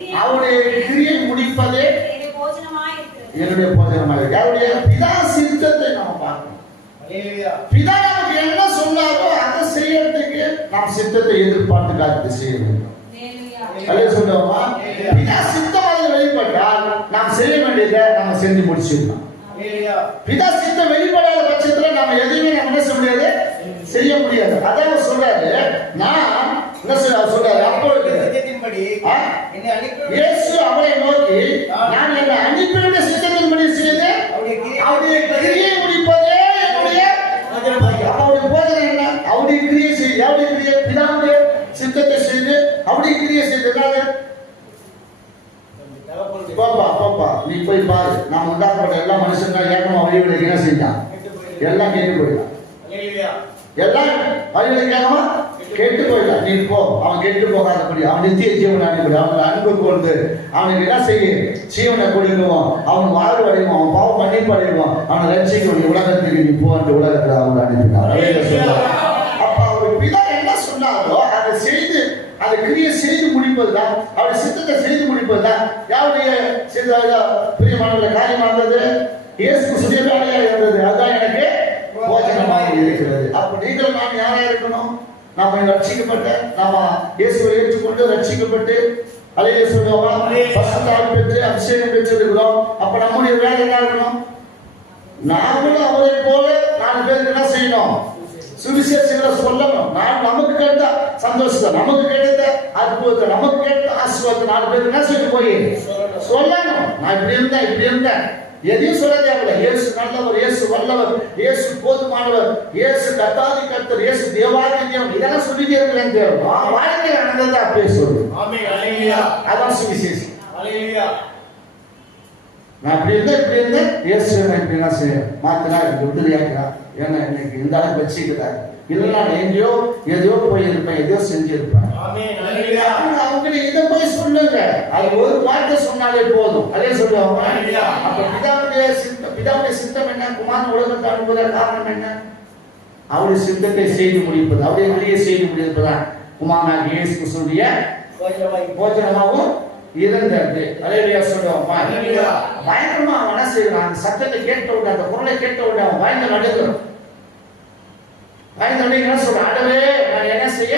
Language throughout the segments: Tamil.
அவருடைய கிரியை முடிப்பதே என்னுடைய போஜனமாக. அவருடைய பிதா சித்தத்தை நாம் பார்க்கணும். பிதா நமக்கு என்ன சொன்னாரோ அதை செய்யறதுக்கு நாம் சித்தத்தை எதிர்பார்த்து காத்து செய்ய வேண்டும். சொல்லுவோமா? பிதா சித்தம் அதில் வெளிப்பட்டால் நாம் செய்ய வேண்டியதை நம்ம செஞ்சு முடிச்சிடலாம். பிதா சித்தம் வெளிப்படாத பட்சத்துல நம்ம எதுவுமே நம்ம என்ன செய்ய முடியாது, செய்ய முடியாது. அதான் சொல்றாரு, நான் என்ன சொல்றாரு, அப்பொழுது இயேசு அவரை நோக்கி, நான் என்னை அனுப்பின சித்தத்தின்படி செய்து அவருடைய கிரியை முடிப்பதே என்னுடைய அவருடைய போதனை. என்ன அவருடைய கிரியை செய்து, அவருடைய கிரியை பிதாவுடைய சித்தத்தை செய்து அவருடைய கிரியை செய்தது. பாப்பா நீ போய் பாரு, நாம் உண்டாக்கப்பட்ட எல்லா மனுஷங்க ஏக்கமா வழிவிட என்ன செஞ்சான், எல்லாம் கேட்டு போயிடலாம். எல்லாம் வழிவிடைக்காம கெட்டு போயிடலாம். நீ போ, அவன் கெட்டு போகாதபடி அவன் நித்திய ஜீவனை அனுப்பி அவனுக்கு அன்பு கொண்டு அவனுக்கு என்ன செய்ய ஜீவனை கொடுக்குவோம், அவன் வாழ்வு அடைவான், அவன் பாவம் மன்னிப்பு அடைவான், அவனை ரட்சிக்க உலகத்துக்கு நீ போன்ற உலகத்தில் அவன் அனுப்பினார். அப்ப அவர் பிதா என்ன சொன்னாரோ அதை செய்து, அதை கிரியை செய்து முடிப்பதுதான், அவருடைய சித்தத்தை செய்து முடிப்பதுதான் யாருடைய பிரியமானவர்கள காரியமானது, இயேசு சுய வேலையா இருந்தது. அதுதான் எனக்கு போஜனமாக இருக்கிறது. அப்ப நீங்கள் நாம் யாரா இருக்கணும், நாம ரட்சிக்கப்பட்ட, நாம இயேசுவை ஏற்றுக்கொண்டு ரட்சிக்கப்பட்டு அலையில சொல்லுவோமா, பசுத்தாவி பெற்று அபிஷேகம் பெற்றிருக்கிறோம். அப்ப நம்முடைய வேலை என்ன இருக்கணும், நாமளும் அவரை போல 4 பேருக்கு என்ன செய்யணும், சுவிசேஷங்களை சொல்லணும். நமக்கு கேட்ட சந்தோஷத்தை, நமக்கு கிடைத்த அற்புதத்தை, நமக்கு கேட்ட ஆசீர்வாதத்தை 4 பேருக்கு என்ன செய்ய போய் சொல்லணும். நான் இப்படி இருந்தேன் எதையும் சொல்ல தேவையில்லை. இயேசு நல்லவர், இயேசு வல்லவர், இயேசு போதுமானவர், இயேசு கர்த்தாதி கர்த்தர், இயேசு தேவாதி தேவன், இதெல்லாம் சொல்லிட்டே இருக்கிறேன். தேவன் வாழ்க்கையில் நடந்ததை அப்படியே சொல்லு. அதான் சுவிசேஷம். நான் இப்படி இருந்தேன் இயேசு இப்படி என்ன செய்ய மாத்தினா விடுதலையாக்குறா. ஏன்னா இன்னைக்கு இந்த அளவுக்கு வச்சுக்கிறார். இல்லைன்னா எங்கேயோ எதையோ போயிருப்பேன், எதையோ செஞ்சிருப்பேன். அவங்க இதை போய் சொல்லுங்க, அது ஒரு வார்த்தை சொன்னாலே போதும். அதே சொல்லுவாங்க. அப்ப பிதாவுடைய சித்தம் என்ன, குமாரன் உலகத்தை அனுப்புவத காரணம் என்ன, அவருடைய சித்தத்தை செய்து முடிப்பது, அவருடைய கிரியை செய்து முடிப்பதுதான் குமாரனாக இயேசு கிறிஸ்துவுடைய போஜனமாகவும் இருந்தது. அலையிலையா சொல்லுவாங்க. பயங்கரமா அவன் என்ன செய்யறான், அந்த சத்தத்தை கேட்ட உடனே, அந்த குரலை கேட்ட உடனே அவன் பயந்து நடுங்கிறான். பயந்து என்ன சொல்ற, ஆண்டவே நான் என்ன செய்ய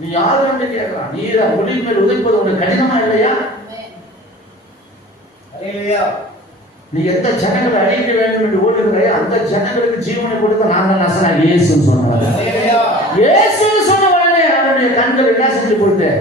நீ யாரு என்று கேட்கிறான். நீர ஒளியின் மேல் உதைப்பது உனக்கு கடினமா இல்லையா? நீ எந்த ஜனங்களை அழிக்க வேண்டும் என்று ஓடுகிற அந்த ஜனங்களுக்கு ஜீவனை கொடுத்த நான் தான் நசனா இயேசுன்னு சொன்னார். இயேசுன்னு சொன்ன உடனே அவனுடைய கண்கள் என்ன செஞ்சு கொடுத்தேன்.